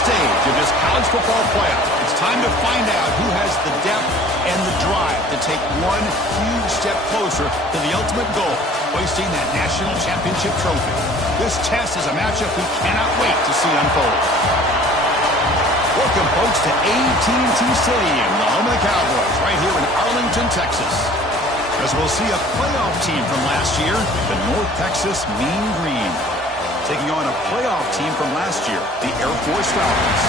stage of this college football playoff. It's time to find out who has the depth and the drive to take one huge step closer to the ultimate goal, hoisting that national championship trophy. This test is a matchup we cannot wait to see unfold. Welcome, folks, to UNT Stadium, the home of the Cowboys, right here in Arlington, Texas. As we'll see a playoff team from last year, the North Texas Mean Green, taking on a playoff team from last year, the Air Force Falcons.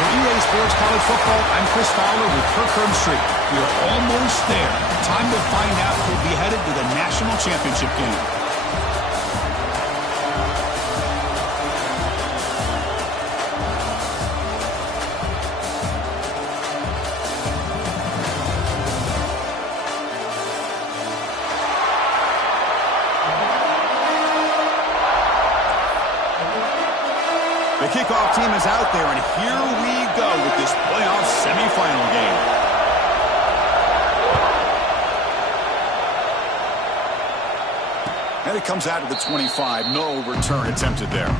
For EA Sports College Football, I'm Chris Fowler with Kirk Herbstreit. We are almost there. Time to find out who'll be headed to the national championship game. The kickoff team is out there, and here we go with this playoff semifinal game. And it comes out to the 25. No return attempted there.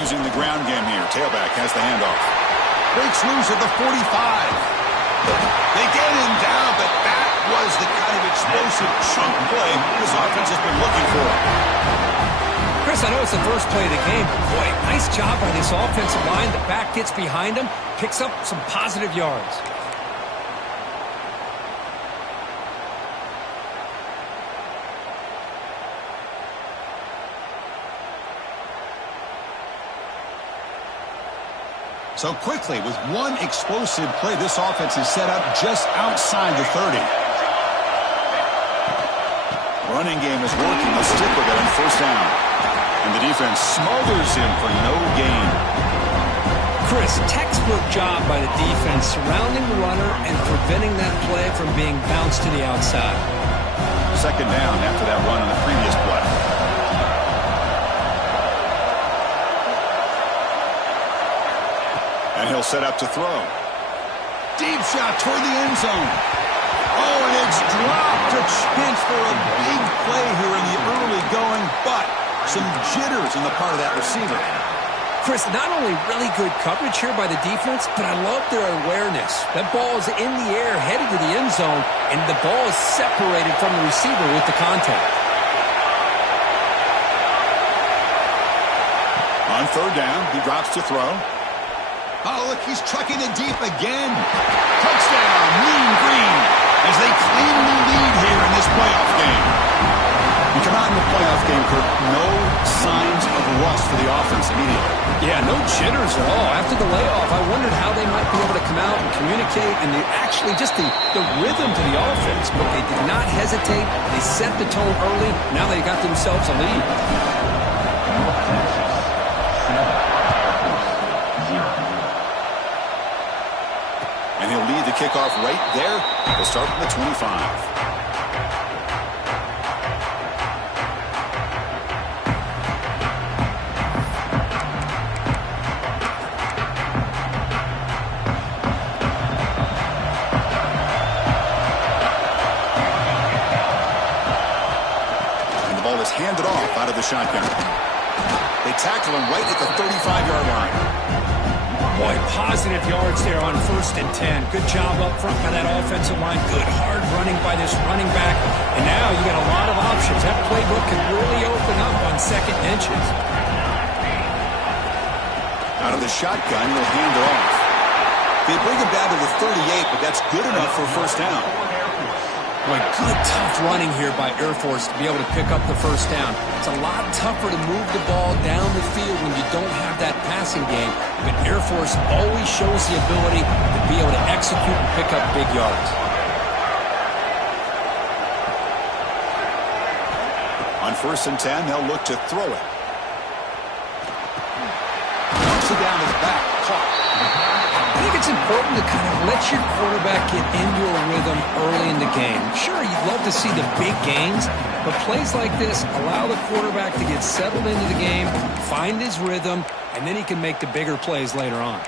Using the ground game here. Tailback has the handoff. Breaks loose at the 45. They get him down, but that was the kind of explosive chunk play this offense has been looking for. Chris, I know it's the first play of the game, but boy, nice job by this offensive line. The back gets behind him, picks up some positive yards. So quickly, with one explosive play, this offense is set up just outside the 30. Running game is working. They'll stick with it on first down. And the defense smothers him for no gain. Chris, textbook job by the defense surrounding the runner and preventing that play from being bounced to the outside. Second down after that run on the previous play. And he'll set up to throw. Deep shot toward the end zone. Oh, and it's dropped. A chance for a big play here in the early going, but some jitters on the part of that receiver. Chris, not only really good coverage here by the defense, but I love their awareness. That ball is in the air, headed to the end zone, and the ball is separated from the receiver with the contact. On third down, he drops to throw. Oh, look, he's trucking it deep again. Touchdown, Mean Green, as they claim the lead here in this playoff game. You come out in the playoff game, Kirk, no signs of rust for the offense immediately. Yeah, no jitters at all. After the layoff, I wondered how they might be able to come out and communicate and actually just the rhythm to the offense. But they did not hesitate. They set the tone early. Now they got themselves a lead. And he'll lead the kickoff right there. He'll start from the 25. And the ball is handed off out of the shotgun. They tackle him right at the 35-yard line. Boy, positive yards there on 1st and 10. Good job up front by that offensive line. Good hard running by this running back. And now you got a lot of options. That playbook can really open up on second and inches. Out of the shotgun, he'll hand it off. They bring him down to the 38, but that's good enough for first down. Boy, good tough running here by Air Force to be able to pick up the first down. It's a lot tougher to move the ball down the field when you don't have that passing game. But Air Force always shows the ability to be able to execute and pick up big yards. On 1st and 10, they'll look to throw it. Knocks it down to the back. Caught. important to kind of let your quarterback get into a rhythm early in the game. Sure, you'd love to see the big gains, but plays like this allow the quarterback to get settled into the game, find his rhythm, and then he can make the bigger plays later on.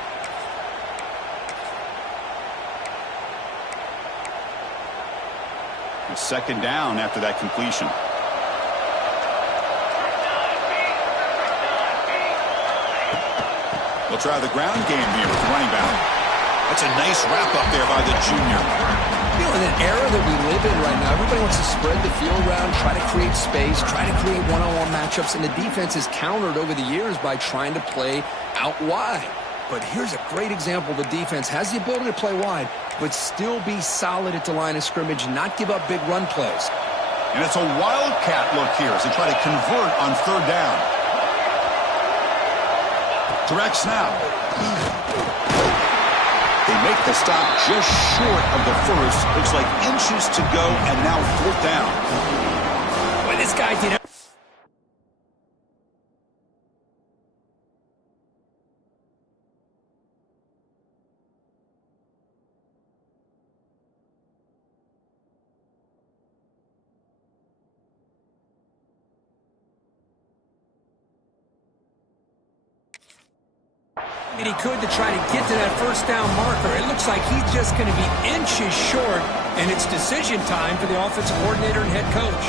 Second down after that completion. We'll try the ground game here with the running back. That's a nice wrap-up there by the junior. You know, in an era that we live in right now, everybody wants to spread the field around, try to create space, try to create one-on-one matchups, and the defense has countered over the years by trying to play out wide. But here's a great example. The defense has the ability to play wide, but still be solid at the line of scrimmage, not give up big run plays. And it's a wildcat look here as they try to convert on third down. Direct snap. They make the stop just short of the first. Looks like inches to go, and now fourth down. Boy, this guy did. And he could to try to get to that first down marker. It looks like he's just going to be inches short, and it's decision time for the offensive coordinator and head coach.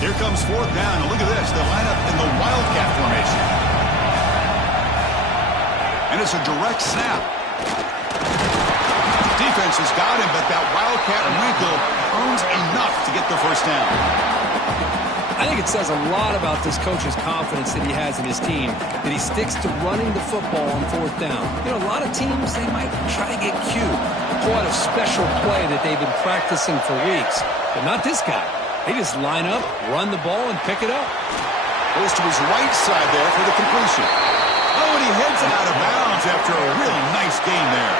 Here comes fourth down, and look at this. They line up in the wildcat formation. And it's a direct snap. Defense has got him, but that wildcat wrinkle earns enough to get the first down. I think it says a lot about this coach's confidence that he has in his team, that he sticks to running the football on fourth down. You know, a lot of teams, they might try to get cute, pull out a special play that they've been practicing for weeks. But not this guy. They just line up, run the ball, and pick it up. Goes to his right side there for the completion. Oh, and he heads out of bounds after a really nice game there.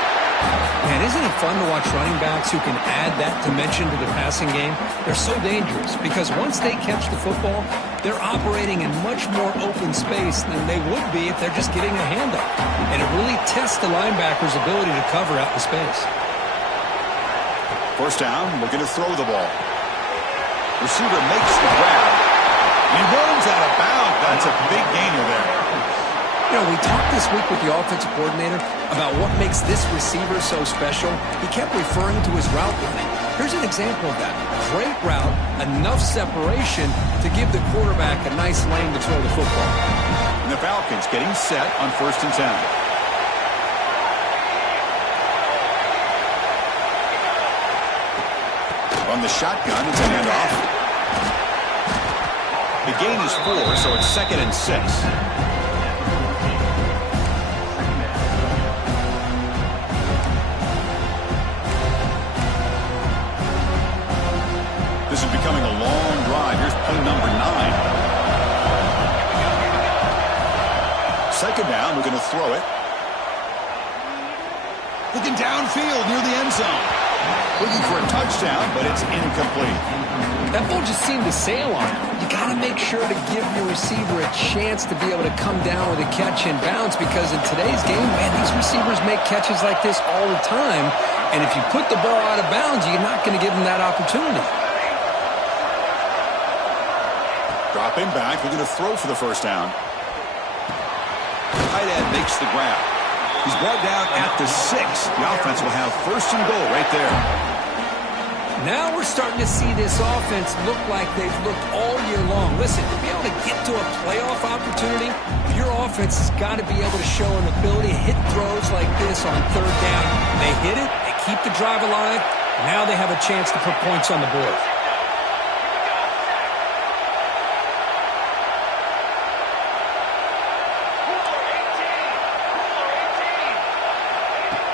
Man, isn't it fun to watch running backs who can add that dimension to the passing game? They're so dangerous because once they catch the football, they're operating in much more open space than they would be if they're just getting a handoff. And it really tests the linebacker's ability to cover out the space. First down, looking to throw the ball. Receiver makes the grab. He runs out of bounds. That's a big gainer there. You know, we talked this week with the offensive coordinator about what makes this receiver so special. He kept referring to his route running. Here's an example of that. Great route, enough separation to give the quarterback a nice lane to throw the football. And the Falcons getting set on 1st and 10. On the shotgun, it's a handoff. The gain is 4, so it's 2nd and 6. This is becoming a long drive. Here's play number 9. Second down, we're going to throw it. Looking downfield near the end zone. Looking for a touchdown, but it's incomplete. That ball just seemed to sail on him. You got to make sure to give your receiver a chance to be able to come down with a catch and bounce, because in today's game, man, these receivers make catches like this all the time. And if you put the ball out of bounds, you're not going to give them that opportunity. Dropping back, we're going to throw for the first down. Tight end makes the grab. He's brought down at the 6. The offense will have 1st and goal right there. Now we're starting to see this offense look like they've looked all year long. Listen, to be able to get to a playoff opportunity, your offense has got to be able to show an ability to hit throws like this on third down. They hit it, they keep the drive alive, now they have a chance to put points on the board.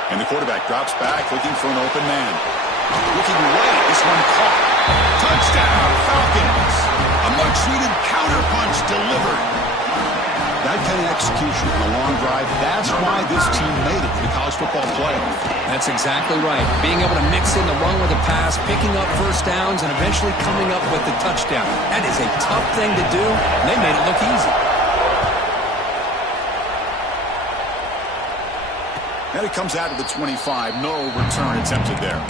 And the quarterback drops back, looking for an open man. Looking right, this one caught. Touchdown, Falcons! A much-needed counterpunch delivered. That kind of execution on a long drive, that's why this team made it to the college college football play. That's exactly right. Being able to mix in the run with the pass, picking up first downs, and eventually coming up with the touchdown. That is a tough thing to do, and they made it look easy. And it comes out of the 25. No return attempted there.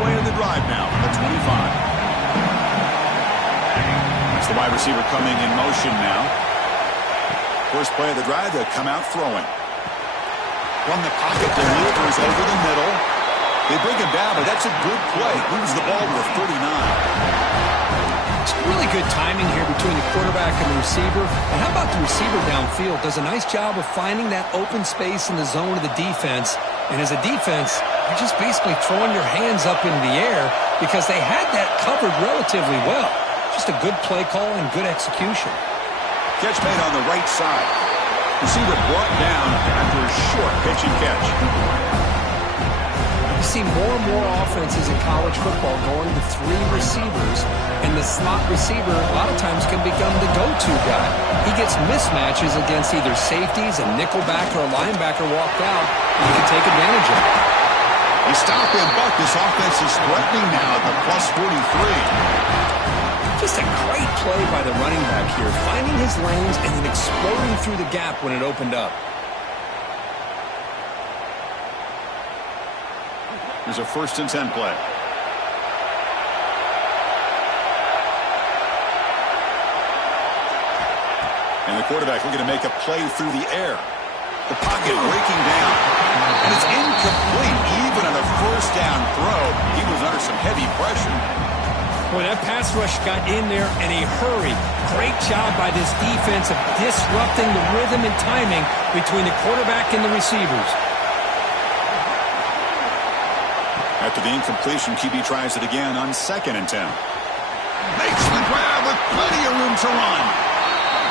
Play of the drive now from the 25. That's the wide receiver coming in motion now. First play of the drive, they'll come out throwing. From the pocket, delivers over the middle. They bring him down, but that's a good play. Moves the ball to the 39. It's really good timing here between the quarterback and the receiver. And how about the receiver downfield? Does a nice job of finding that open space in the zone of the defense. And as a defense, you're just basically throwing your hands up into the air because they had that covered relatively well. Just a good play call and good execution. Catch made on the right side. Receiver brought down after a short pitch and catch. You see more and more offenses in college football going to three receivers, and the slot receiver a lot of times can become the go-to guy. He gets mismatches against either safeties, a nickelback, or a linebacker walked out, and he can take advantage of it. They stop him, but this offense is threatening now at the plus 43. Just a great play by the running back here, finding his lanes and then exploding through the gap when it opened up. Here's a 1st and 10 play. And the quarterback looking to make a play through the air. The pocket breaking down. And it's incomplete even on a 1st down throw. He was under some heavy pressure. Boy, that pass rush got in there in a hurry. Great job by this defense of disrupting the rhythm and timing between the quarterback and the receivers. After the incompletion, QB tries it again on 2nd and 10. Makes the grab with plenty of room to run.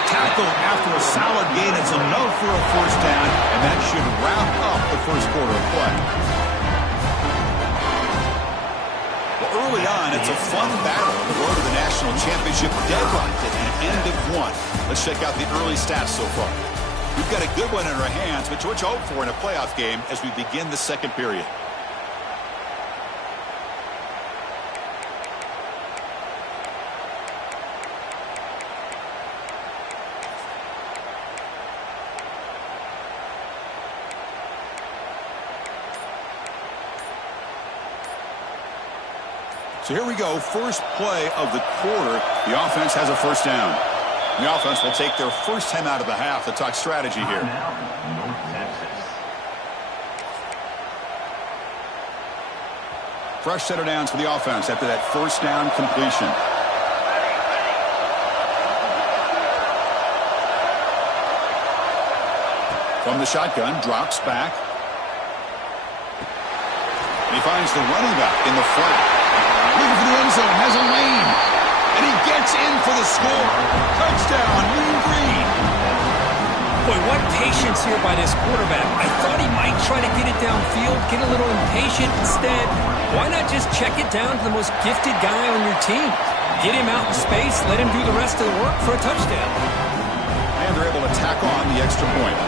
Tackle after a solid gain. It's enough for a 1st down, and that should wrap up the 1st quarter of play. Well, early on, it's a fun battle on the road to the national championship deadline at the end of one. Let's check out the early stats so far. We've got a good one in our hands, but what you hope for in a playoff game as we begin the 2nd period. So here we go, first play of the quarter. The offense has a 1st down. The offense will take their first time out of the half to talk strategy here. Fresh set of downs for the offense after that 1st down completion. From the shotgun, drops back. He finds the running back in the flat. Looking for the end zone, has a lane. And he gets in for the score. Touchdown, Mean Green. Boy, what patience here by this quarterback. I thought he might try to get it downfield, get a little impatient. Instead, why not just check it down to the most gifted guy on your team? Get him out in space, let him do the rest of the work for a touchdown. And they're able to tack on the extra point.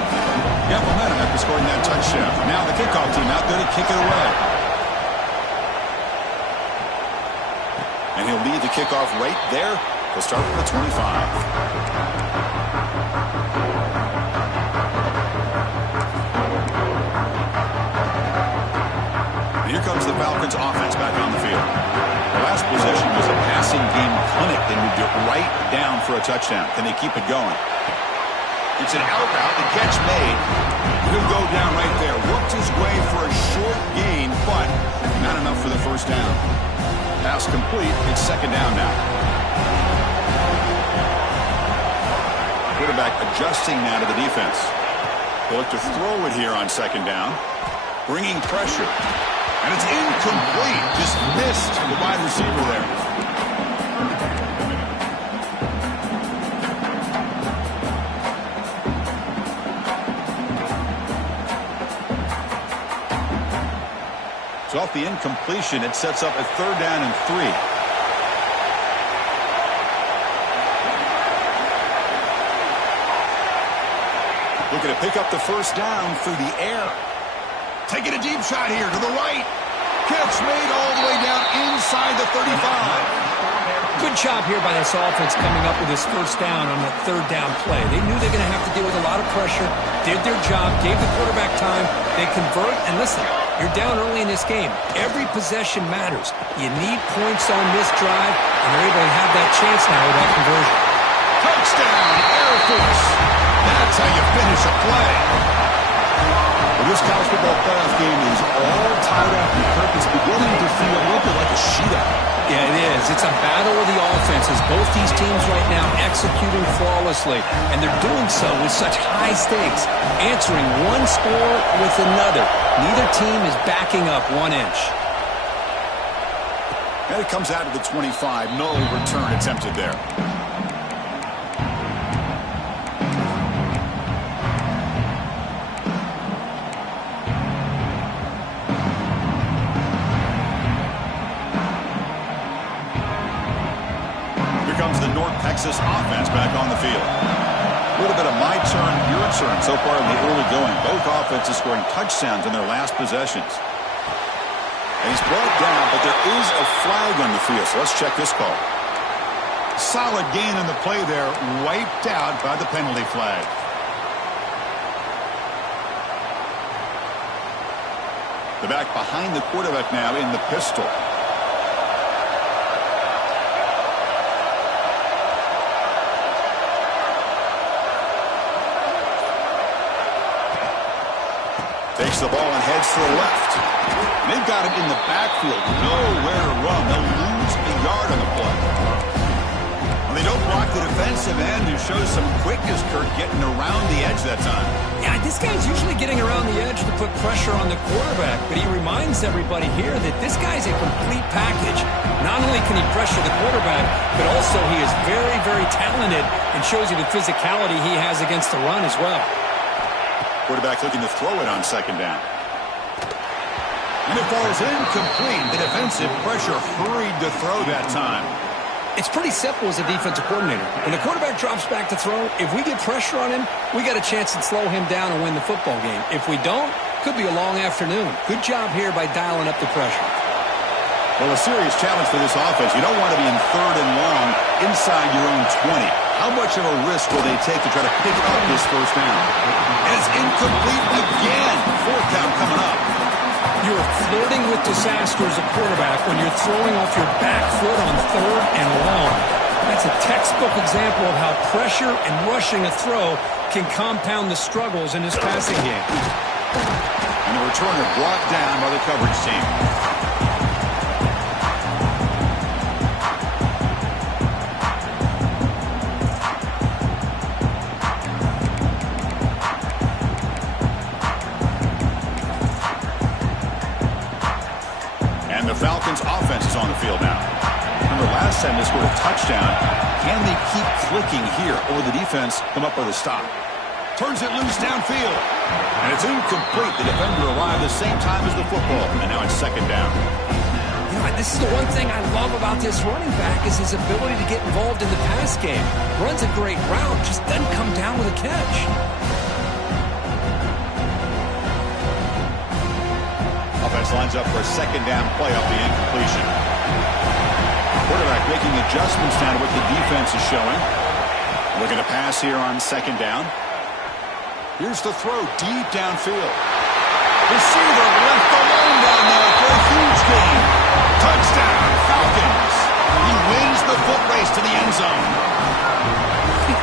Got momentum after scoring that touchdown. Now the kickoff team out there to kick it away. And he'll lead the kickoff right there. He'll start from the 25. And here comes the Falcons offense back on the field. The last possession was a passing game clinic. They moved it right down for a touchdown. Can they keep it going? It's an out route. The catch made. He'll go down right there. Worked his way for a short gain, but not enough for the 1st down. Pass complete. It's 2nd down now. Quarterback adjusting now to the defense. They'll look to throw it here on 2nd down. Bringing pressure. And it's incomplete. Just missed the wide receiver there. So off the incompletion, it sets up a 3rd down and 3. Looking to pick up the 1st down through the air. Taking a deep shot here to the right. Catch made all the way down inside the 35. Good job here by this offense coming up with this 1st down on that 3rd down play. They knew they were going to have to deal with a lot of pressure, did their job, gave the quarterback time, they convert, and listen, you're down early in this game. Every possession matters. You need points on this drive, and they're able to have that chance now with that conversion. Touchdown, Air Force. That's how you finish a play. Well, this college football playoff game is all tied up, and Kirk is beginning to feel a little bit like a shootout. Yeah, it is. It's a battle of the offenses. Both these teams right now executing flawlessly, and they're doing so with such high stakes, answering one score with another. Neither team is backing up 1 inch. And it comes out to the 25. No return attempted there. Texas offense back on the field. A little bit of my turn, your turn so far in the early going. Both offenses scoring touchdowns in their last possessions. And he's brought down, but there is a flag on the field, so let's check this call. Solid gain on the play there, wiped out by the penalty flag. The back behind the quarterback now in the pistol. Takes the ball and heads to the left. And they've got it in the backfield. Nowhere to run. They'll lose a yard on the play. Well, they don't block the defensive end, who shows some quickness, Kirk, getting around the edge that time. Yeah, this guy's usually getting around the edge to put pressure on the quarterback, but he reminds everybody here that this guy's a complete package. Not only can he pressure the quarterback, but also he is very, very talented and shows you the physicality he has against the run as well. Quarterback looking to throw it on 2nd down. And it falls incomplete. The defensive pressure hurried to throw that time. It's pretty simple as a defensive coordinator. When the quarterback drops back to throw, if we get pressure on him, we got a chance to slow him down and win the football game. If we don't, could be a long afternoon. Good job here by dialing up the pressure. Well, a serious challenge for this offense. You don't want to be in 3rd and long inside your own 20. How much of a risk will they take to try to pick up this 1st down? And it's incomplete again. 4th down coming up. You're flirting with disaster as a quarterback when you're throwing off your back foot on 3rd and long. That's a textbook example of how pressure and rushing a throw can compound the struggles in this passing game. And the returner brought down by the coverage team. Falcons offense is on the field now. Remember last time they scored a touchdown. Can they keep clicking here, or the defense come up with a stop? Turns it loose downfield. And it's incomplete. The defender arrived the same time as the football. And now it's 2nd down. You know, this is the one thing I love about this running back is his ability to get involved in the pass game. Runs a great route, just doesn't come down with a catch. Offense lines up for a 2nd down play off the incompletion. Quarterback making adjustments now to what the defense is showing. Looking to pass here on 2nd down. Here's the throw deep downfield. Receiver left alone down there for a huge gain. Touchdown, Falcons. He wins the foot race to the end zone.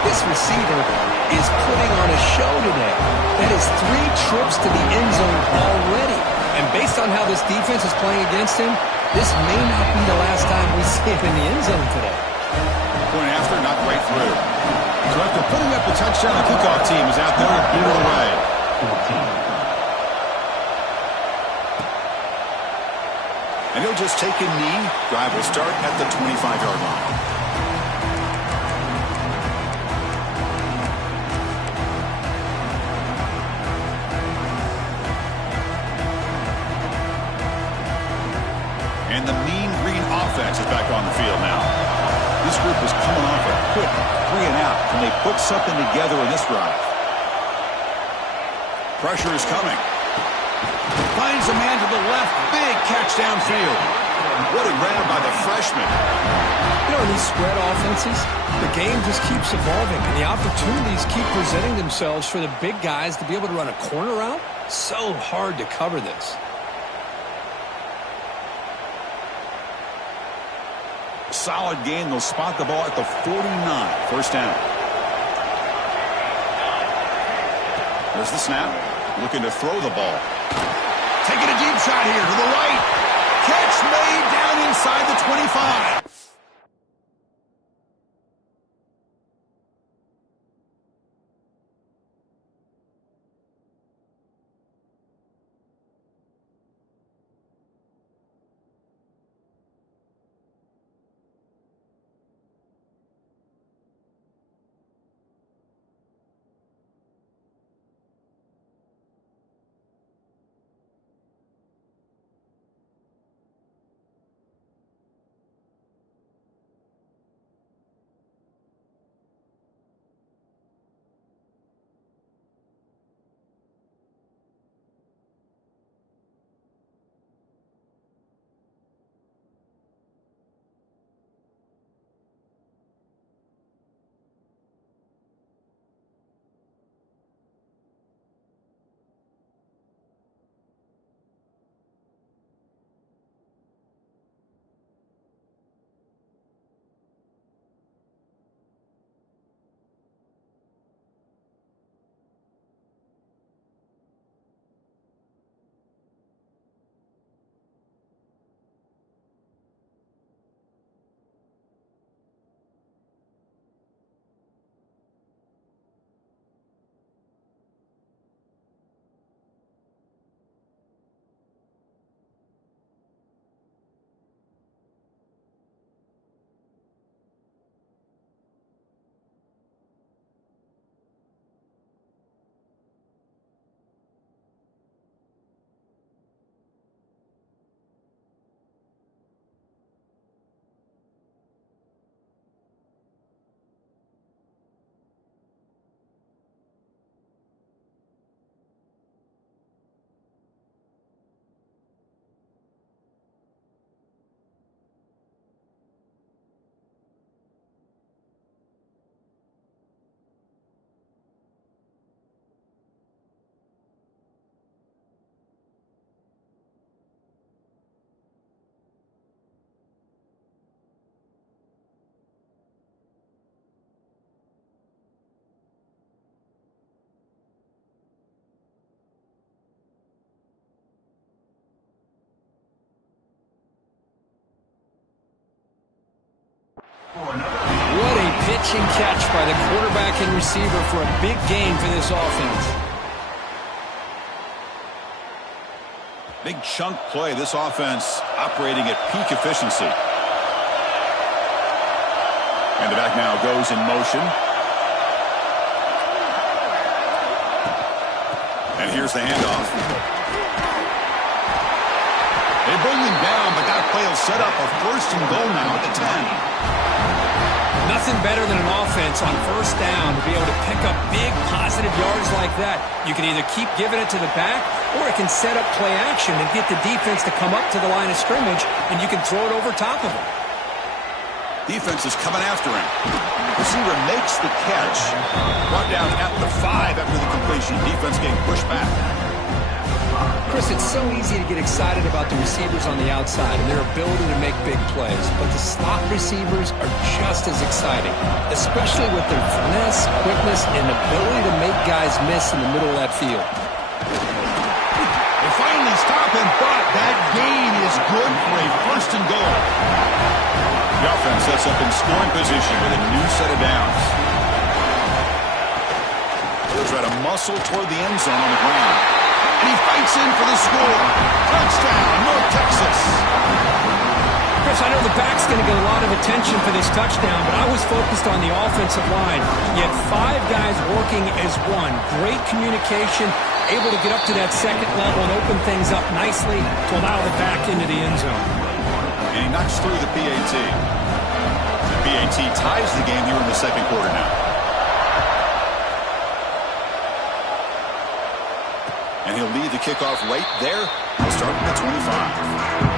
This receiver is putting on a show today. That is 3 trips to the end zone already. And based on how this defense is playing against him, this may not be the last time we see him in the end zone today. Point after, not quite through. So after putting up the touchdown, the kickoff team is out there to beat it away. And he'll just take a knee. Drive will start at the 25-yard line. And the Mean Green offense is back on the field now. This group is coming off a quick 3 and out. Can they put something together in this drive? Pressure is coming. Finds a man to the left. Big catch downfield. What a grab by the freshman. You know, in these spread offenses, the game just keeps evolving, and the opportunities keep presenting themselves for the big guys to be able to run a corner route. So hard to cover this. Solid gain. They'll spot the ball at the 49. First down. There's the snap. Looking to throw the ball. Taking a deep shot here to the right. Catch made down inside the 25. What a pitch and catch by the quarterback and receiver for a big gain for this offense. Big chunk play. This offense operating at peak efficiency. And the back now goes in motion. And here's the handoff. They bring him down, but that play will set up a 1st and goal now at the 10. Nothing better than an offense on 1st down to be able to pick up big positive yards like that. You can either keep giving it to the back, or it can set up play action and get the defense to come up to the line of scrimmage, and you can throw it over top of them. Defense is coming after him. Receiver makes the catch. Brought down at the 5 after the completion. Defense getting pushed back. Chris, it's so easy to get excited about the receivers on the outside and their ability to make big plays, but the slot receivers are just as exciting, especially with their finesse, quickness, and ability to make guys miss in the middle of that field. They finally stop him, but that gain is good for a 1st and goal. The offense sets up in scoring position with a new set of downs. They'll try to muscle toward the end zone on the ground. And he fights in for the score. Touchdown, North Texas. Chris, I know the back's going to get a lot of attention for this touchdown, but I was focused on the offensive line. You had 5 guys working as one. Great communication, able to get up to that 2nd level and open things up nicely to allow the back into the end zone. And he knocks through the PAT. The PAT ties the game here in the second quarter now. And he'll lead the kickoff right there. He'll start at 25.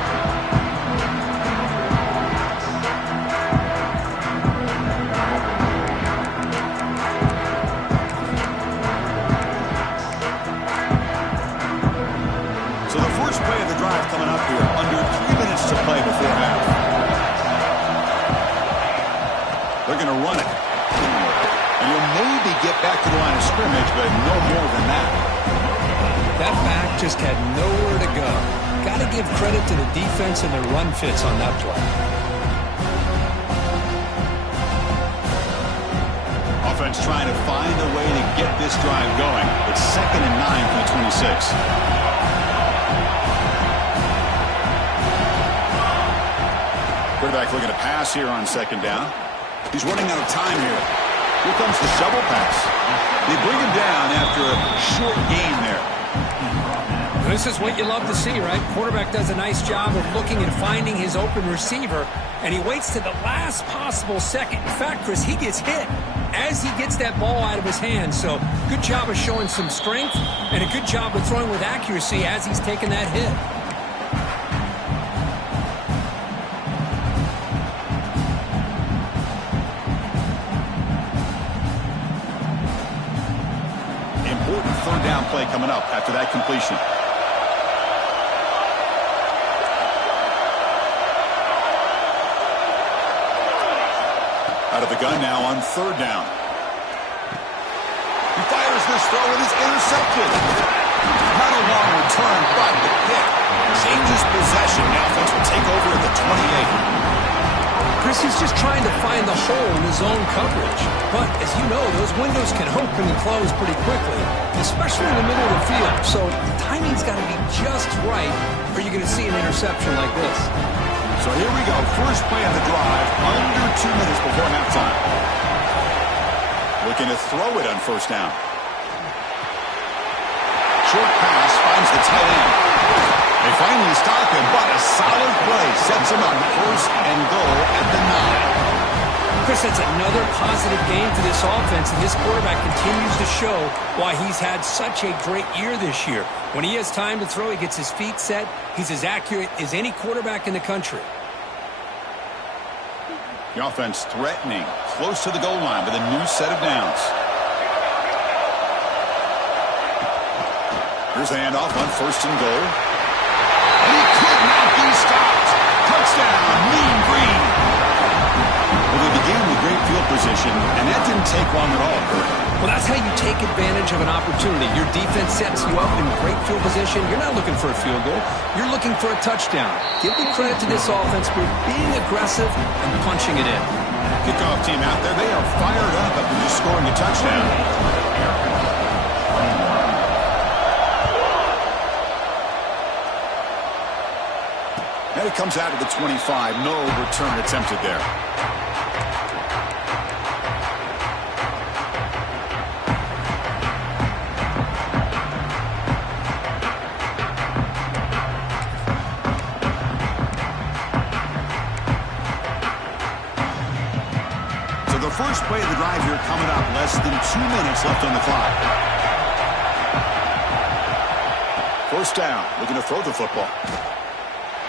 Coming up here, under 3 minutes to play before half. They're going to run it. And he'll maybe get back to the line of scrimmage, but no more than that. That back just had nowhere to go. Got to give credit to the defense and their run fits on that play. Offense trying to find a way to get this drive going. It's 2nd and 9 from the 26. Quarterback looking to pass here on 2nd down. He's running out of time here. Here comes the shovel pass. They bring him down after a short gain there. This is what you love to see, right? Quarterback does a nice job of looking and finding his open receiver, and he waits to the last possible second. In fact, Chris, he gets hit as he gets that ball out of his hands. So good job of showing some strength and a good job of throwing with accuracy as he's taking that hit. Third down play coming up after that completion. Out of the gun now on 3rd down. He fires this throw and it's intercepted. Not a long return, but the pick changes possession. The offense will take over at the 28. Chris, he's just trying to find the hole in his own coverage. But, as you know, those windows can open and close pretty quickly, especially in the middle of the field. So, timing's got to be just right, or you're going to see an interception like this. So here we go. First play of the drive, under 2 minutes before halftime. Looking to throw it on 1st down. Short pass finds the tight end. They finally stop him, but a solid play sets him up 1st and goal at the 9. Chris, it's another positive game for this offense, and this quarterback continues to show why he's had such a great year this year. When he has time to throw, he gets his feet set. He's as accurate as any quarterback in the country. The offense threatening, close to the goal line with a new set of downs. Here's the handoff on 1st and goal. And he could not be stopped. Touchdown, Mean Green. Well, they began with great field position, and that didn't take long at all, Kurt. Well, that's how you take advantage of an opportunity. Your defense sets you up in great field position. You're not looking for a field goal. You're looking for a touchdown. Give the credit to this offense for being aggressive and punching it in. Kickoff team out there. They are fired up after just scoring a touchdown. And it comes out of the 25. No return attempted there. So the first play of the drive here coming up. Less than 2 minutes left on the clock. 1st down. Looking to throw the football.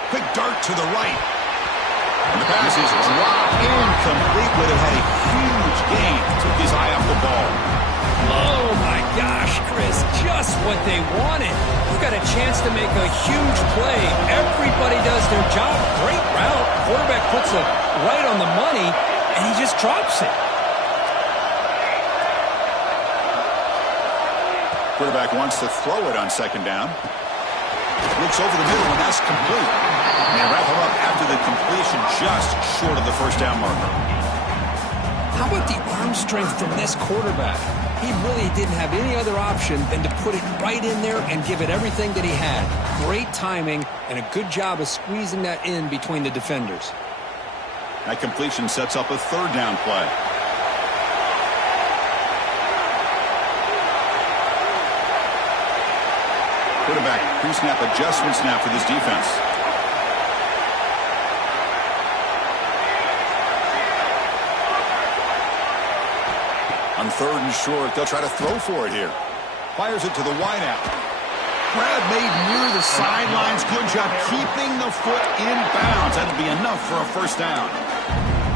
Quick dart to the right. And the pass is dropped incomplete, but it had a huge gain. Took his eye off the ball. Oh, my gosh, Chris. Just what they wanted. You got a chance to make a huge play. Everybody does their job. Great route. Quarterback puts it right on the money, and he just drops it. Quarterback wants to throw it on 2nd down. Looks over the middle, and that's complete. And they wrap him up after the completion, just short of the 1st down marker. How about the arm strength from this quarterback? He really didn't have any other option than to put it right in there and give it everything that he had. Great timing and a good job of squeezing that in between the defenders. That completion sets up a 3rd down play. Quarterback pre-snap adjustments now for this defense. On 3rd and short, they'll try to throw for it here. Fires it to the wideout. Grab made near the sidelines. Good job keeping the foot in bounds. That'll be enough for a first down.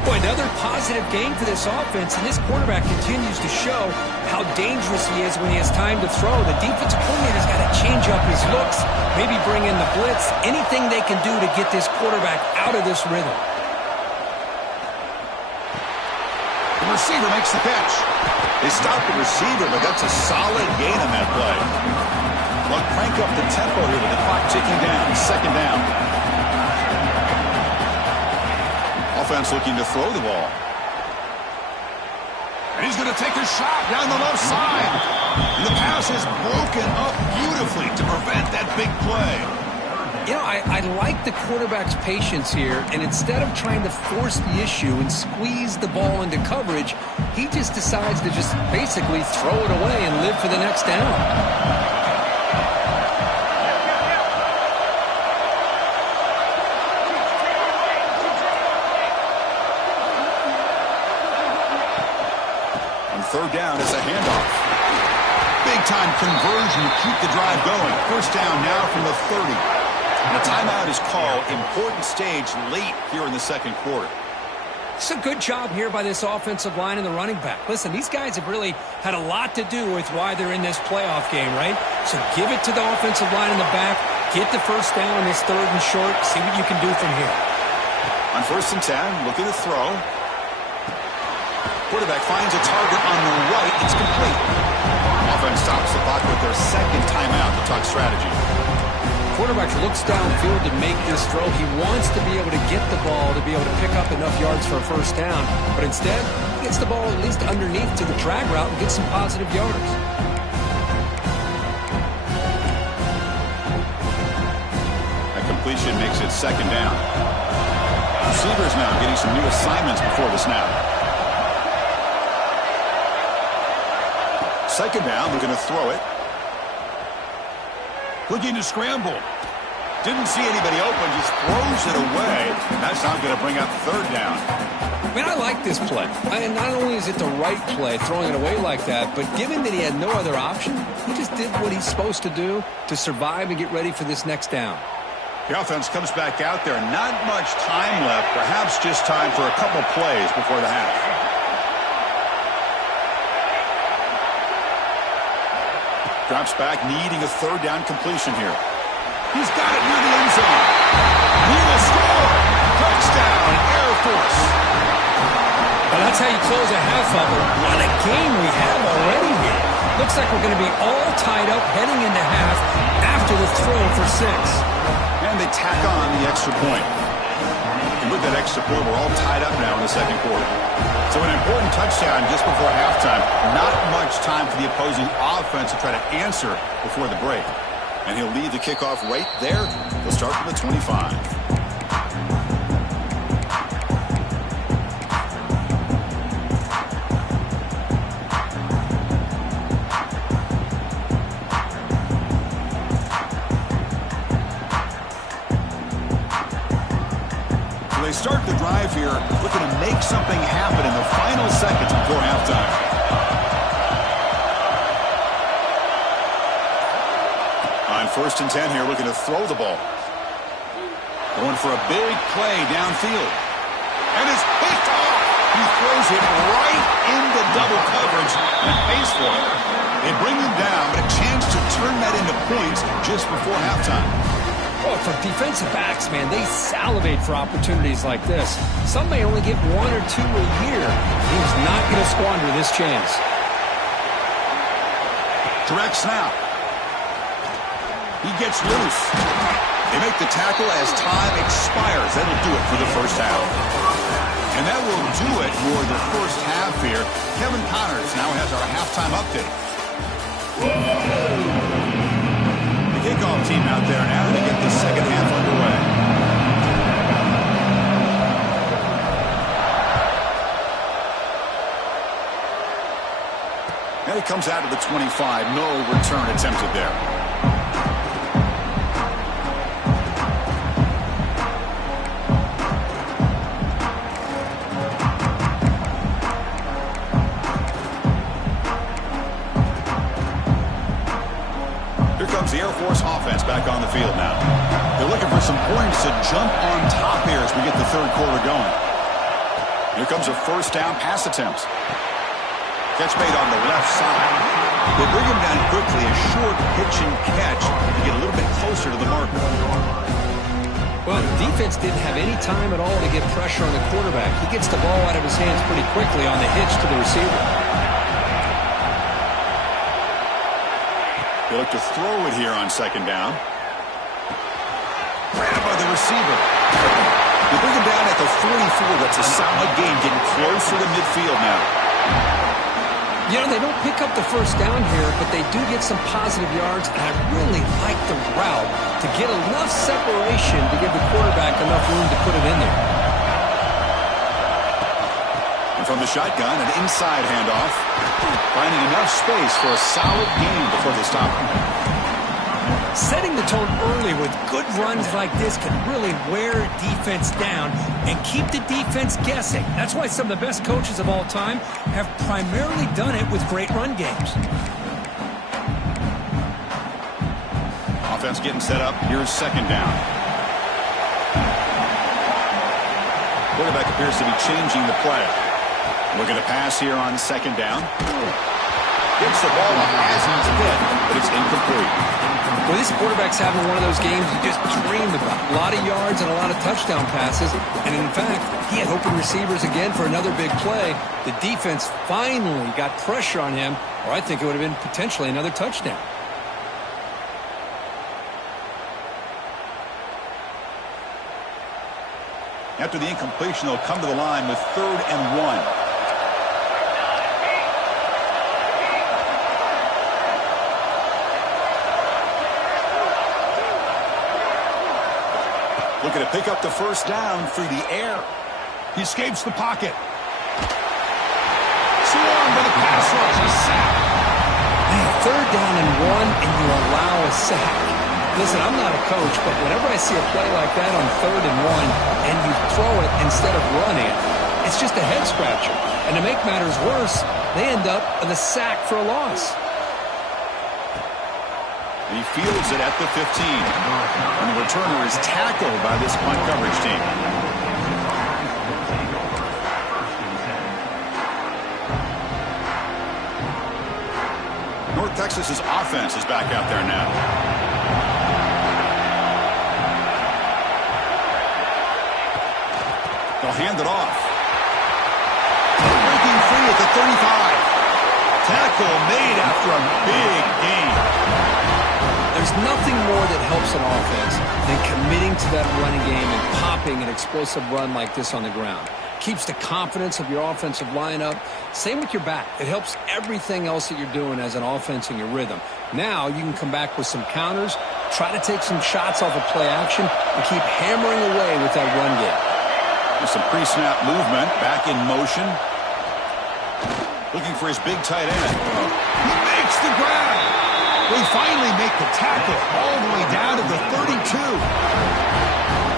Boy, another positive game for this offense, and this quarterback continues to show how dangerous he is when he has time to throw. The defensive coordinator's got to change up his looks, maybe bring in the blitz, anything they can do to get this quarterback out of this rhythm. The receiver makes the catch. They stop the receiver, but that's a solid gain on that play. They'll crank up the tempo here with the clock ticking down. 2nd down. Offense looking to throw the ball. And he's going to take a shot down the left side. And the pass is broken up beautifully to prevent that big play. You know, I like the quarterback's patience here, and instead of trying to force the issue and squeeze the ball into coverage, he just decides to just basically throw it away and live for the next down. On 3rd down, it's a handoff. Big-time conversion to keep the drive going. First down now from the 30. And a timeout is called. Important stage late here in the 2nd quarter. It's a good job here by this offensive line and the running back. Listen, these guys have really had a lot to do with why they're in this playoff game, right? So give it to the offensive line in the back. Get the first down on this 3rd and short. See what you can do from here. On 1st and 10, looking to throw. Quarterback finds a target on the right. It's complete. Offense stops the clock with their 2nd timeout to talk strategy. Quarterback looks downfield to make this throw. He wants to be able to get the ball to be able to pick up enough yards for a first down. But instead, he gets the ball at least underneath to the drag route and gets some positive yards. That completion makes it 2nd down. Receivers now getting some new assignments before the snap. 2nd down, they're going to throw it. Looking to scramble. Didn't see anybody open, just throws it away. That's not going to bring up 3rd down. I mean, I like this play. And not only is it the right play, throwing it away like that, but given that he had no other option, he just did what he's supposed to do to survive and get ready for this next down. The offense comes back out there. Not much time left. Perhaps just time for a couple plays before the half. Drops back, needing a 3rd down completion here. He's got it near the end zone. He will score. Touchdown, Air Force. Well, that's how you close a half of it. What a game we have already here. Looks like we're going to be all tied up heading into half after the throw for 6. And they tack on the extra point. And with that extra point, we're all tied up now in the 2nd quarter. So an important touchdown just before halftime. Not much time for the opposing offense to try to answer before the break. And he'll lead the kickoff right there. He'll start from the 25. They start the drive here looking to make something happen in the final seconds before halftime. On 1st and 10 here, looking to throw the ball. Going for a big play downfield. And it's picked off. He throws it right into double coverage and pays for it. They bring him down, but a chance to turn that into points just before halftime. Well, for defensive backs, man, they salivate for opportunities like this. Some may only get 1 or 2 a year. He's not going to squander this chance. Direct snap. He gets loose. They make the tackle as time expires. That'll do it for the first half. And that will do it for the first half here. Kevin Connors now has our halftime update. Kickoff team out there now to get the 2nd half underway. And he comes out of the 25. No return attempted there. for some points to jump on top here as we get the third quarter going. Here comes a first down pass attempt. Catch made on the left side. They bring him down quickly, a short pitch and catch to get a little bit closer to the marker. Well, the defense didn't have any time at all to get pressure on the quarterback. He gets the ball out of his hands pretty quickly on the hitch to the receiver. They look to throw it here on second down. Grabbed by the receiver. They bring him down at the 44. That's a solid game, getting closer to midfield now. You know, they don't pick up the first down here, but they do get some positive yards, and I really like the route to get enough separation to give the quarterback enough room to put it in there. And from the shotgun, an inside handoff. Finding enough space for a solid gain before they stop him. Setting the tone early with good runs like this can really wear defense down and keep the defense guessing. That's why some of the best coaches of all time have primarily done it with great run games. Offense getting set up. Here's second down. Quarterback appears to be changing the play. Looking to pass here on second down. Gets the ball up as he's hit, but it's incomplete. Well, this quarterback's having one of those games you just dreamed about. A lot of yards and a lot of touchdown passes. And in fact, he had open receivers again for another big play. The defense finally got pressure on him, or I think it would have been potentially another touchdown. After the incompletion, they'll come to the line with 3rd and 1. Looking to pick up the first down through the air. He escapes the pocket. Swarmed by the pass rush. A sack. Man, 3rd down and 1, and you allow a sack. Listen, I'm not a coach, but whenever I see a play like that on 3rd and 1, and you throw it instead of running it, it's just a head scratcher. And to make matters worse, they end up with a sack for a loss. He fields it at the 15. And the returner is tackled by this punt coverage team. North Texas's offense is back out there now. They'll hand it off. Breaking free at the 35. Tackle made after a big gain. There's nothing more that helps an offense than committing to that running game and popping an explosive run like this on the ground. Keeps the confidence of your offensive lineup. Same with your back. It helps everything else that you're doing as an offense in your rhythm. Now you can come back with some counters, try to take some shots off of play action, and keep hammering away with that run game. There's some pre-snap movement, back in motion. Looking for his big tight end. He makes the grab. They finally make the tackle all the way down to the 32.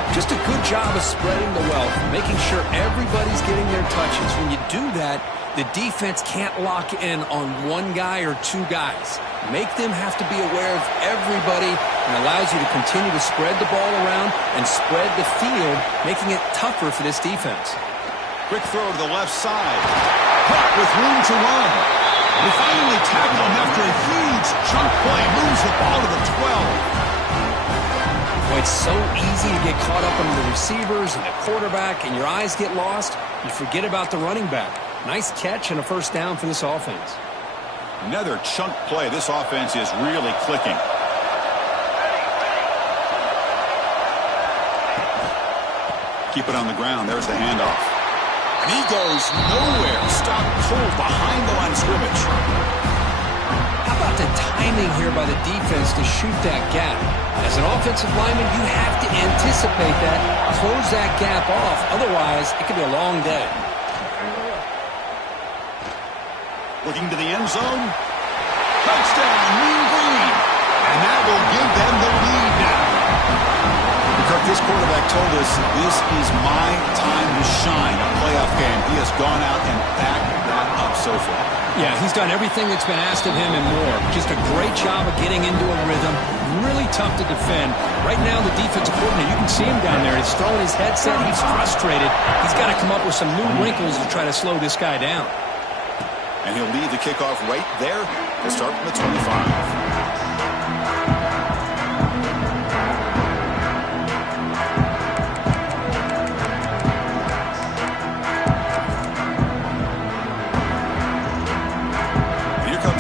Just a good job of spreading the wealth, making sure everybody's getting their touches. When you do that, the defense can't lock in on one guy or two guys. Make them have to be aware of everybody, and allows you to continue to spread the ball around and spread the field, making it tougher for this defense. Quick throw to the left side. Caught with room to run. They finally tackle him after a huge chunk play. Moves the ball to the 12. Boy, it's so easy to get caught up on the receivers and the quarterback, and your eyes get lost. You forget about the running back. Nice catch and a first down for this offense. Another chunk play. This offense is really clicking. Keep it on the ground. There's the handoff. And he goes nowhere. Stop cold behind the line of scrimmage. How about the timing here by the defense to shoot that gap? As an offensive lineman, you have to anticipate that, close that gap off. Otherwise, it could be a long day. Looking to the end zone. Touchdown, Mean Green. And that will give them the lead now. Because this quarterback told us this is my time to shine, a playoff game. He has gone out and backed that up so far. Yeah, he's done everything that's been asked of him and more. Just a great job of getting into a rhythm. Really tough to defend. Right now, the defensive coordinator, you can see him down there. He's throwing his headset. He's frustrated. He's got to come up with some new wrinkles to try to slow this guy down. And he'll lead the kickoff right there to start from the 25.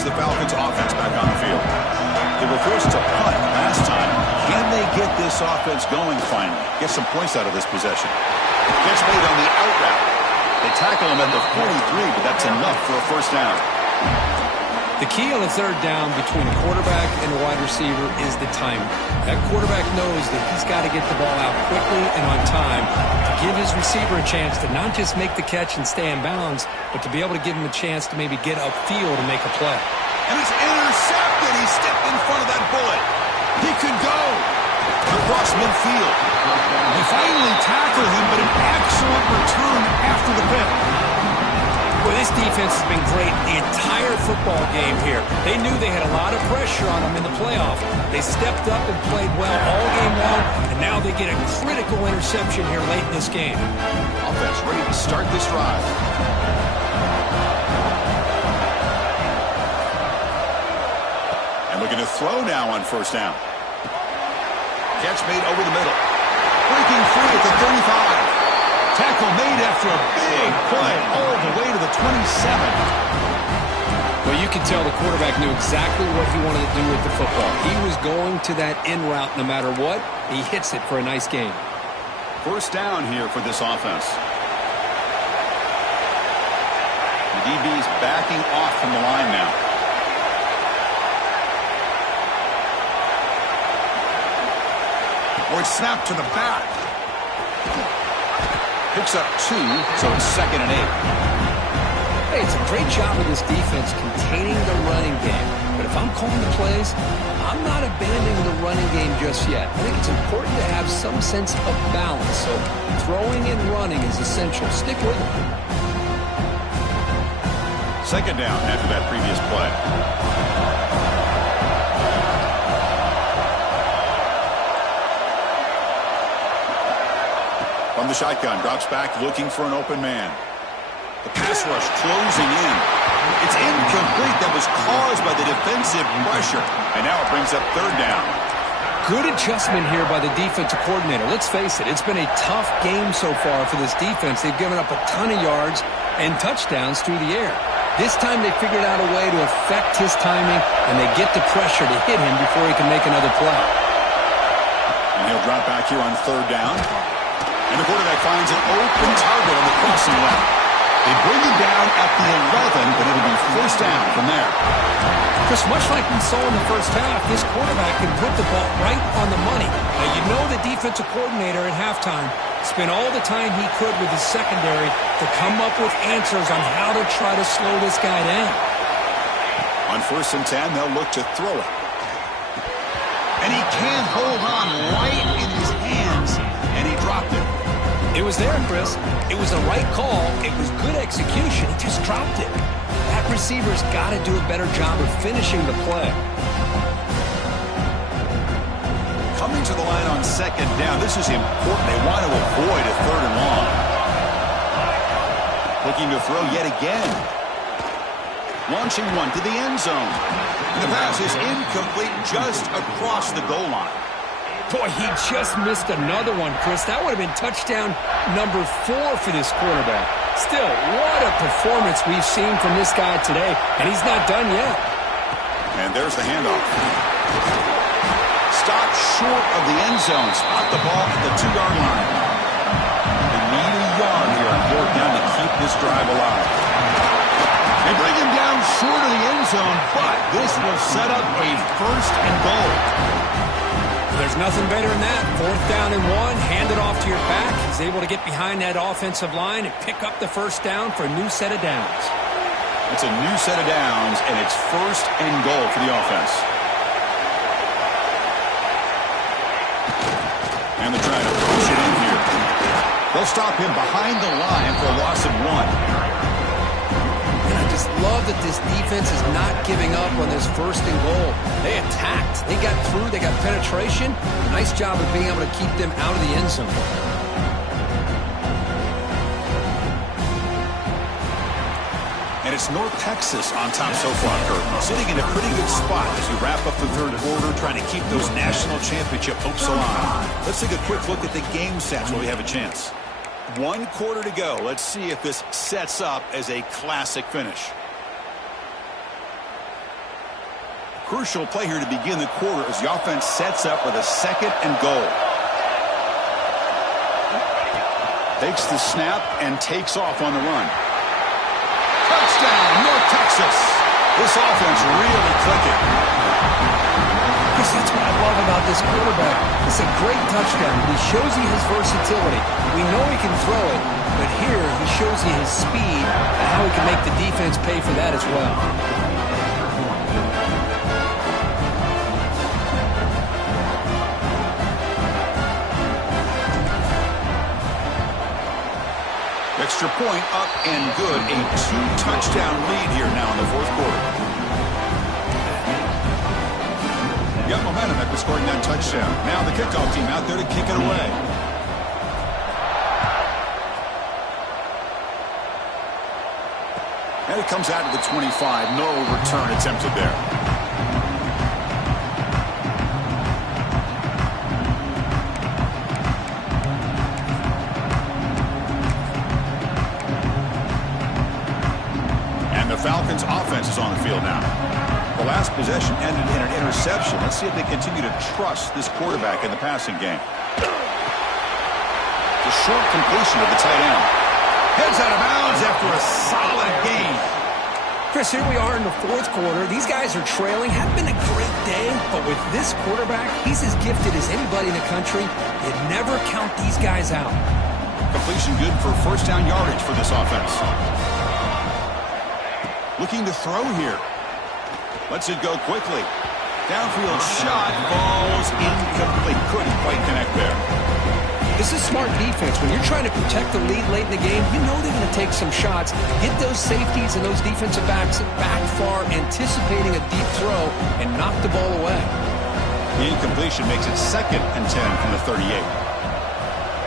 The Falcons offense back on the field. They were forced to punt last time. Can they get this offense going finally? Get some points out of this possession. Gets made on the out route. They tackle him at the 43, but that's enough for a first down. The key on the third down between a quarterback and a wide receiver is the timing. That quarterback knows that he's got to get the ball out quickly and on time to give his receiver a chance to not just make the catch and stay in bounds, but to be able to give him a chance to maybe get upfield and make a play. And it's intercepted. He stepped in front of that bullet. He could go across midfield. They finally tackle him, but an excellent return after the pick. Well, this defense has been great the entire football game here. They knew they had a lot of pressure on them in the playoff. They stepped up and played well all game long, and now they get a critical interception here late in this game. Offense ready to start this drive. And looking to throw now on first down. Catch made over the middle. Breaking free at the 35. Tackle made after a big play all the way to the 27. Well, you can tell the quarterback knew exactly what he wanted to do with the football. He was going to that in route no matter what. He hits it for a nice game. First down here for this offense. The DB's backing off from the line now. Or it's snapped to the back. Picks up 2, so it's 2nd and 8. Hey, it's a great job of this defense containing the running game. But if I'm calling the plays, I'm not abandoning the running game just yet. I think it's important to have some sense of balance. So throwing and running is essential. Stick with it. 2nd down after that previous play. From the shotgun, drops back looking for an open man. The pass rush closing in. It's incomplete. That was caused by the defensive pressure. And now it brings up 3rd down. Good adjustment here by the defensive coordinator. Let's face it, it's been a tough game so far for this defense. They've given up a ton of yards and touchdowns through the air. This time they figured out a way to affect his timing, and they get the pressure to hit him before he can make another play. And he'll drop back here on 3rd down. And the quarterback finds an open target on the crossing left. They bring him down at the 11, but it'll be first down from there. Chris, much like we saw in the first half, this quarterback can put the ball right on the money. Now, you know the defensive coordinator at halftime spent all the time he could with his secondary to come up with answers on how to try to slow this guy down. On 1st and 10, they'll look to throw it. And he can't hold on right in his hands, and he dropped it. It was there, Chris. It was the right call. It was good execution. He just dropped it. That receiver's got to do a better job of finishing the play. Coming to the line on 2nd down. This is important. They want to avoid a 3rd and long. Looking to throw yet again. Launching one to the end zone. And the pass is incomplete just across the goal line. Boy, he just missed another one, Chris. That would have been touchdown number 4 for this quarterback. Still, what a performance we've seen from this guy today, and he's not done yet. And there's the handoff. Stop short of the end zone. Spot the ball at the 2-yard line. They need a yard here on 4th down to keep this drive alive. They bring him down short of the end zone, but this will set up a 1st and goal. There's nothing better than that. 4th down and 1, hand it off to your back. He's able to get behind that offensive line and pick up the first down for a new set of downs. It's a new set of downs, and it's 1st and goal for the offense. And they're trying to push it in here. They'll stop him behind the line for a loss of 1. And I just love that this defense is not giving up on this 1st and goal. They attacked. They got through. They got penetration. Nice job of being able to keep them out of the end zone. And it's North Texas on top so far, Kurt. Sitting in a pretty good spot as we wrap up the 3rd quarter, trying to keep those national championship hopes alive. Let's take a quick look at the game stats while we have a chance. 1 quarter to go. Let's see if this sets up as a classic finish. Crucial play here to begin the quarter as the offense sets up with a 2nd and goal. Takes the snap and takes off on the run. Touchdown, North Texas. This offense really clicking. Chris, that's what I love about this quarterback. It's a great touchdown. He shows you his versatility. We know he can throw it, but here he shows you his speed and how he can make the defense pay for that as well. Extra point up and good. A 2-touchdown lead here now in the 4th quarter. Got momentum after scoring that touchdown. Now the kickoff team out there to kick it away. And it comes out to the 25. No return attempted there. Falcons offense is on the field now. The last possession ended in an interception. Let's see if they continue to trust this quarterback in the passing game. The short completion of the tight end. Heads out of bounds after a solid gain. Chris, here we are in the 4th quarter. These guys are trailing. Hadn't been a great day, but with this quarterback, he's as gifted as anybody in the country. You never count these guys out. Completion good for 1st down yardage for this offense. Looking to throw here. Lets it go quickly. Downfield shot falls incomplete. Couldn't quite connect there. This is smart defense. When you're trying to protect the lead late in the game, you know they're going to take some shots. Get those safeties and those defensive backs back far, anticipating a deep throw, and knock the ball away. The incompletion makes it 2nd and 10 from the 38.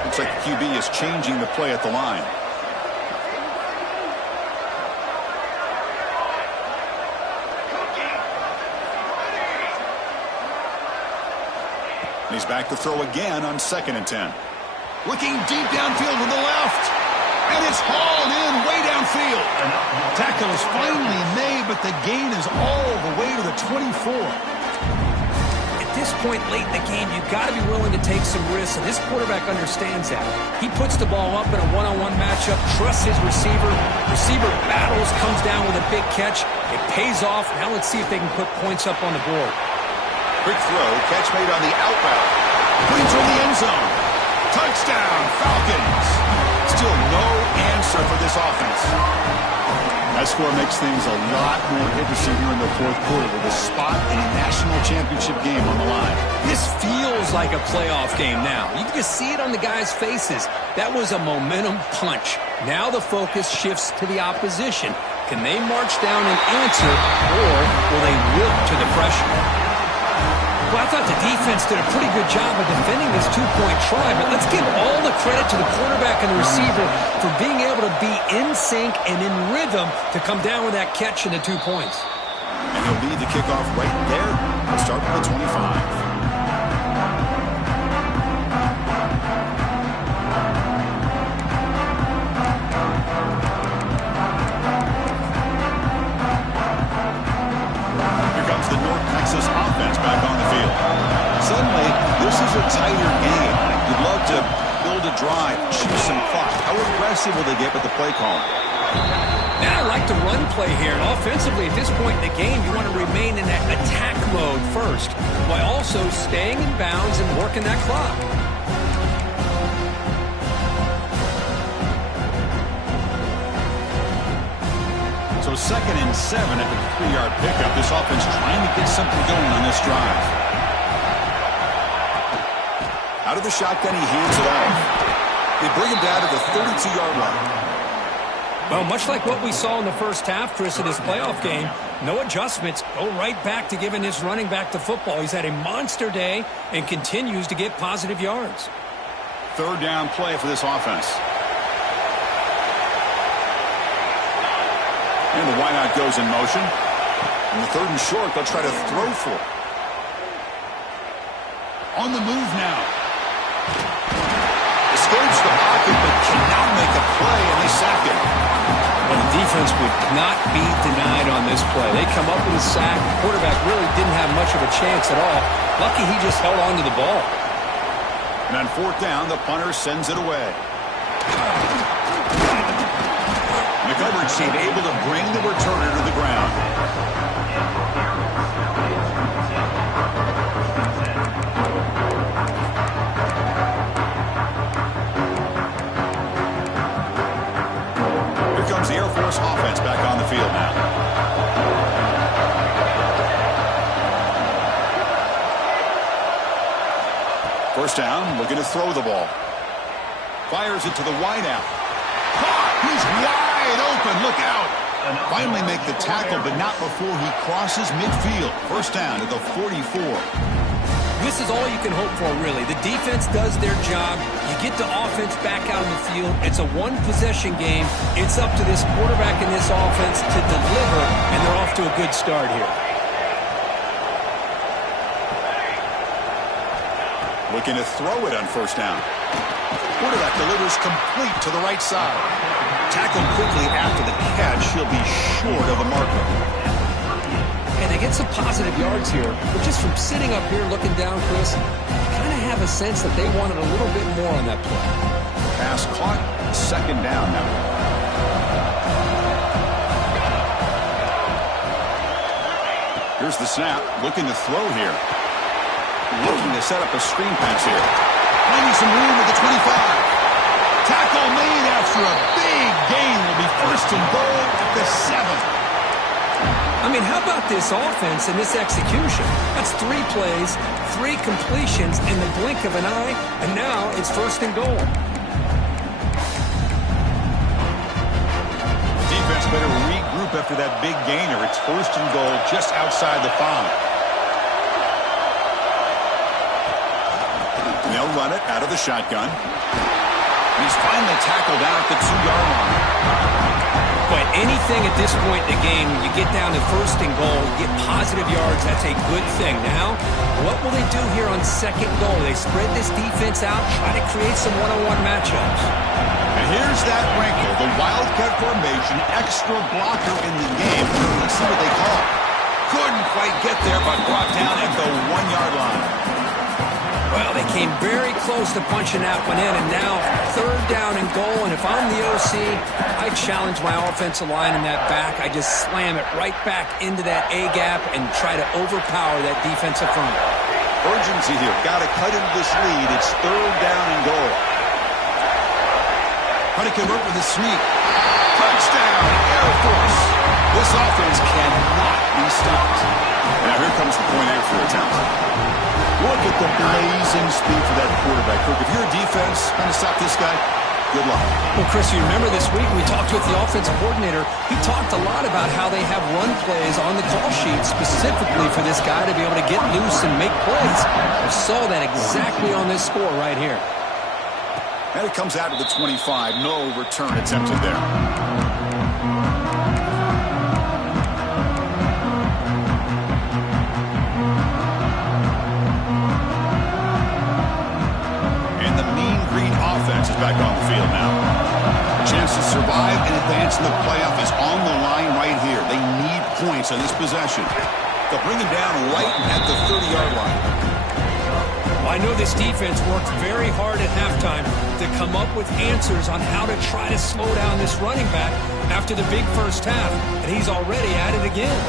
Looks like the QB is changing the play at the line. He's back to throw again on 2nd and 10. Looking deep downfield to the left. And it's hauled in way downfield. Tackle is finally made, but the gain is all the way to the 24. At this point late in the game, you've got to be willing to take some risks, and this quarterback understands that. He puts the ball up in a one-on-one matchup, trusts his receiver. Receiver battles, comes down with a big catch. It pays off. Now let's see if they can put points up on the board. Quick throw, catch made on the out route. Clean from the end zone. Touchdown, Falcons. Still no answer for this offense. That score makes things a lot more interesting here in the 4th quarter with a spot in a national championship game on the line. This feels like a playoff game now. You can see it on the guys' faces. That was a momentum punch. Now the focus shifts to the opposition. Can they march down and answer, or will they wilt to the pressure? Well, I thought the defense did a pretty good job of defending this 2-point try, but let's give all the credit to the quarterback and the receiver for being able to be in sync and in rhythm to come down with that catch and the 2 points. And he'll lead the kickoff right there. We'll start with the 25. Texas offense back on the field. Suddenly, this is a tighter game. You'd love to build a drive, choose some clock. How aggressive will they get with the play call? Now, I like the run play here. And offensively, at this point in the game, you want to remain in that attack mode first, while also staying in bounds and working that clock. So 2nd and 7 at the 3-yard pickup. This offense trying to get something going on this drive. Out of the shotgun, he hands it off. They bring him down to the 32-yard line. Well, much like what we saw in the first half, Chris, in this playoff game, no adjustments. Go right back to giving his running back the football. He's had a monster day and continues to get positive yards. Third down play for this offense. And the wideout goes in motion. And the third and short, they'll try to throw for it. On the move now. Escapes the pocket, but cannot make a play, and they sack it. Well, the defense would not be denied on this play. They come up with a sack. The quarterback really didn't have much of a chance at all. Lucky he just held on to the ball. And on fourth down, the punter sends it away. The coverage team able to bring the returner to the ground. Here comes the Air Force offense back on the field now. First down, looking to throw the ball. Fires it to the wideout. He's wide open. Look out. Finally make the tackle, but not before he crosses midfield. First down at the 44. This is all you can hope for, really. The defense does their job. You get the offense back out in the field. It's a one-possession game. It's up to this quarterback and this offense to deliver, and they're off to a good start here. Looking to throw it on first down. Quarterback delivers complete to the right side. Tackled quickly after the catch. He'll be short of the marker. And they get some positive yards here. But just from sitting up here looking down, Chris, you kind of have a sense that they wanted a little bit more on that play. Pass caught. Second down now. Here's the snap. Looking to throw here. Looking to set up a screen pass here. Finding some room at the 25. Tackle made after a big gain. Will be first and goal at the 7. I mean, how about this offense and this execution? That's 3 plays, 3 completions in the blink of an eye, and now it's first and goal. Defense better regroup after that big gainer. It's first and goal just outside the 5. They'll run it out of the shotgun. He's finally tackled out at the 2-yard line. But anything at this point in the game, when you get down to first and goal, get positive yards, that's a good thing. Now, what will they do here on second goal? They spread this defense out, try to create some one-on-one matchups. And here's that wrinkle, the Wildcat formation, extra blocker in the game. Let's see what they call it. Couldn't quite get there, but brought down at the 1-yard line. Well, they came very close to punching that one in, and now third down and goal. And if I'm the OC, I challenge my offensive line in that back. I just slam it right back into that A-gap and try to overpower that defensive front. Urgency here. Got to cut into this lead. It's third down and goal. Honey can work with a sneak. Touchdown, Air Force. This offense cannot be stopped. Now here comes the point after attempt. Look at the blazing speed for that quarterback. Kirk, if you're a defense trying to stop this guy, good luck. Well, Chris, you remember this week we talked with the offensive coordinator. He talked a lot about how they have run plays on the call sheet specifically for this guy to be able to get loose and make plays. We saw that exactly on this score right here. And it comes out to the 25. No return attempted there. Offense is back on the field now. A chance to survive and advance in the playoff is on the line right here. They need points on this possession. They'll bring him down right at the 30-yard line. Well, I know this defense worked very hard at halftime to come up with answers on how to try to slow down this running back after the big first half, and he's already at it again.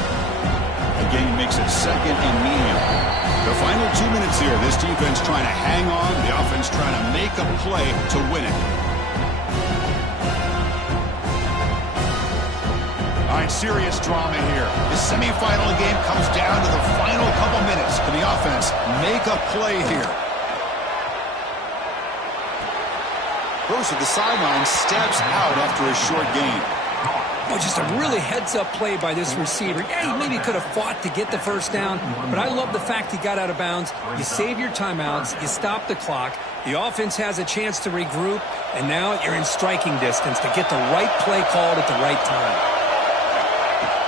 Again, makes it second and medium. The final 2 minutes here. This defense trying to hang on. The offense trying to make a play to win it. All right, serious drama here. The semifinal game comes down to the final couple minutes. Can the offense make a play here? Goes to the sideline, steps out after a short gain. Oh, just a really heads-up play by this receiver. Yeah, he maybe could have fought to get the first down, but I love the fact he got out of bounds. You save your timeouts, you stop the clock, the offense has a chance to regroup, and now you're in striking distance to get the right play called at the right time.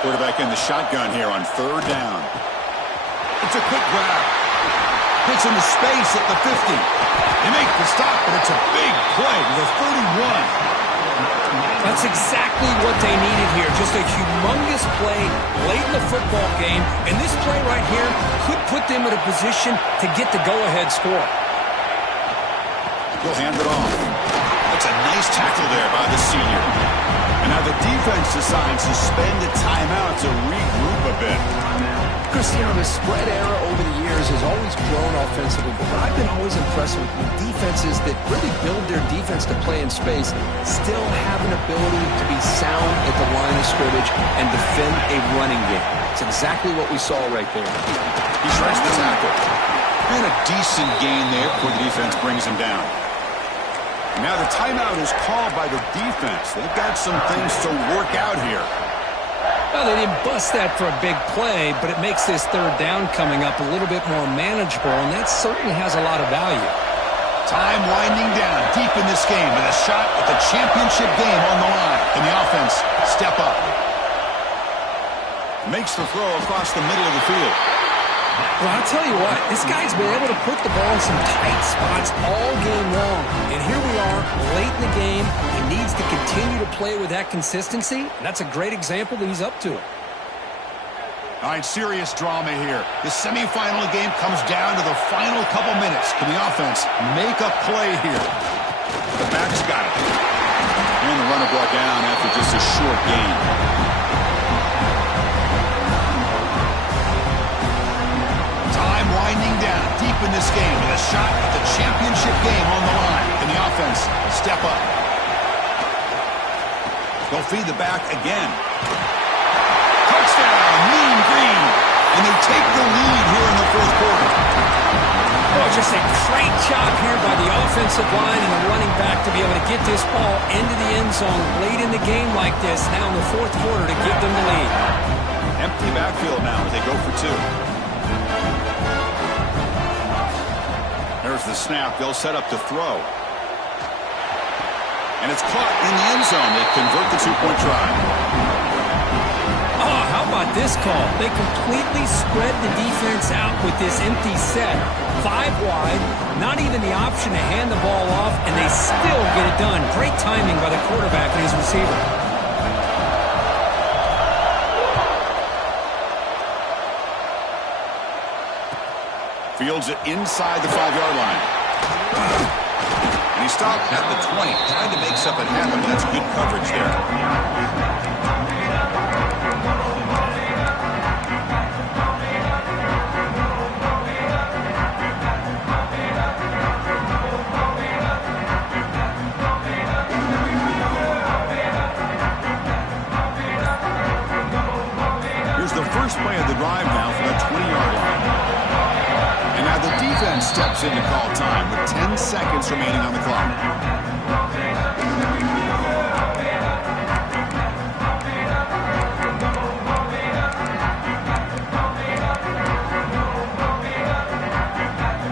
Quarterback in the shotgun here on third down. It's a quick grab. Gets into space at the 50. They make the stop, but it's a big play to the 31. That's exactly what they needed here. Just a humongous play late in the football game. And this play right here could put them in a position to get the go-ahead score. He'll hand it off. That's a nice tackle there by the senior. And now the defense decides to spend a timeout to regroup a bit. Chris, the spread era over the years has always grown offensively, but what I've been always impressed with defenses that really build their defense to play in space still have an ability to be sound at the line of scrimmage and defend a running game. It's exactly what we saw right there. He shreds the tackle. And a decent gain there before the defense brings him down. Now the timeout is called by the defense. They've got some things to work out here. Well, they didn't bust that for a big play, but it makes this third down coming up a little bit more manageable, and that certainly has a lot of value. Time winding down deep in this game with a shot at the championship game on the line. Can the offense step up? Makes the throw across the middle of the field. Well, I'll tell you what, this guy's been able to put the ball in some tight spots all game long. And here we are, late in the game. He needs to continue to play with that consistency. And that's a great example that he's up to it. All right, serious drama here. The semifinal game comes down to the final couple minutes. Can the offense make a play here? The back's got it. And the runner brought down after just a short gain. Time winding down deep in this game with a shot at the championship game on the line. Can the offense step up? They'll feed the back again. Touchdown, Mean Green. And they take the lead here in the fourth quarter. Oh, just a great job here by the offensive line and the running back to be able to get this ball into the end zone late in the game like this, now in the fourth quarter to give them the lead. Empty backfield now as they go for two. There's the snap. They'll set up to throw. And it's caught in the end zone. They convert the two-point try. Oh, how about this call? They completely spread the defense out with this empty set. 5 wide, not even the option to hand the ball off, and they still get it done. Great timing by the quarterback and his receiver. Fields it inside the 5-yard line. And he stopped at the 20, trying to make something happen. That's good coverage there. Here's the first play of the drive now from the 20-yard line. And now the defense steps in to call time with 10 seconds remaining on the clock.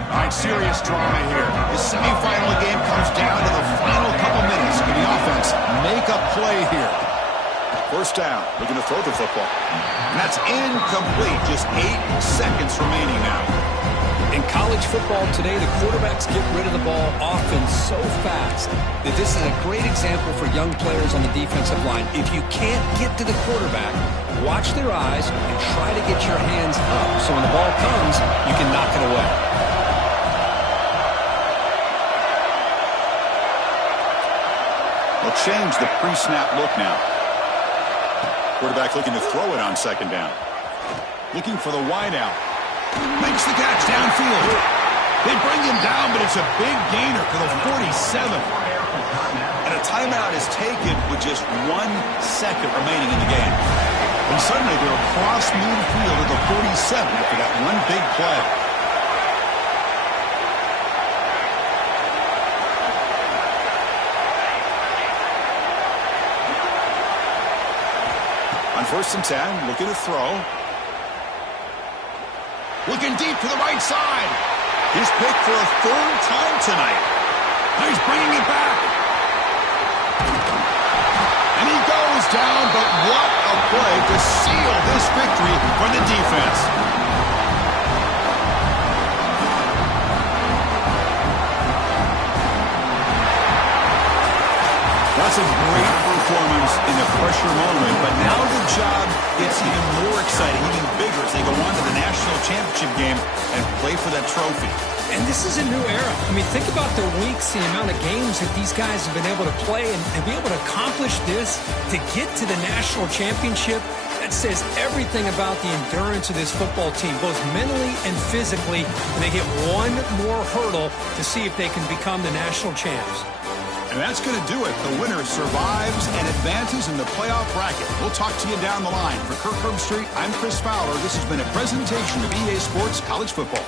All right, serious drama here. The semifinal game comes down to the final couple minutes. Can the offense make a play here? First down, looking to throw the football. And that's incomplete. Just 8 seconds remaining now. In college football today, the quarterbacks get rid of the ball often so fast that this is a great example for young players on the defensive line. If you can't get to the quarterback, watch their eyes and try to get your hands up so when the ball comes, you can knock it away. They'll change the pre-snap look now. Quarterback looking to throw it on second down. Looking for the wideout. Makes the catch downfield. They bring him down, but it's a big gainer for the 47. And a timeout is taken with just 1 second remaining in the game. And suddenly they're across midfield at the 47 after that one big play. 1st and 10, looking to throw. Looking deep to the right side. He's picked for a 3rd time tonight. Now he's bringing it back. And he goes down, but what a play to seal this victory for the defense. That's a great performance in a pressure moment, but now the job gets even more exciting, even bigger as they go on to the national championship game and play for that trophy. And this is a new era. I mean, think about the weeks, the amount of games that these guys have been able to play and be able to accomplish this, to get to the national championship. That says everything about the endurance of this football team, both mentally and physically. And they get one more hurdle to see if they can become the national champs. And that's going to do it. The winner survives and advances in the playoff bracket. We'll talk to you down the line. For Kirk Herbstreit, I'm Chris Fowler. This has been a presentation of EA Sports College Football.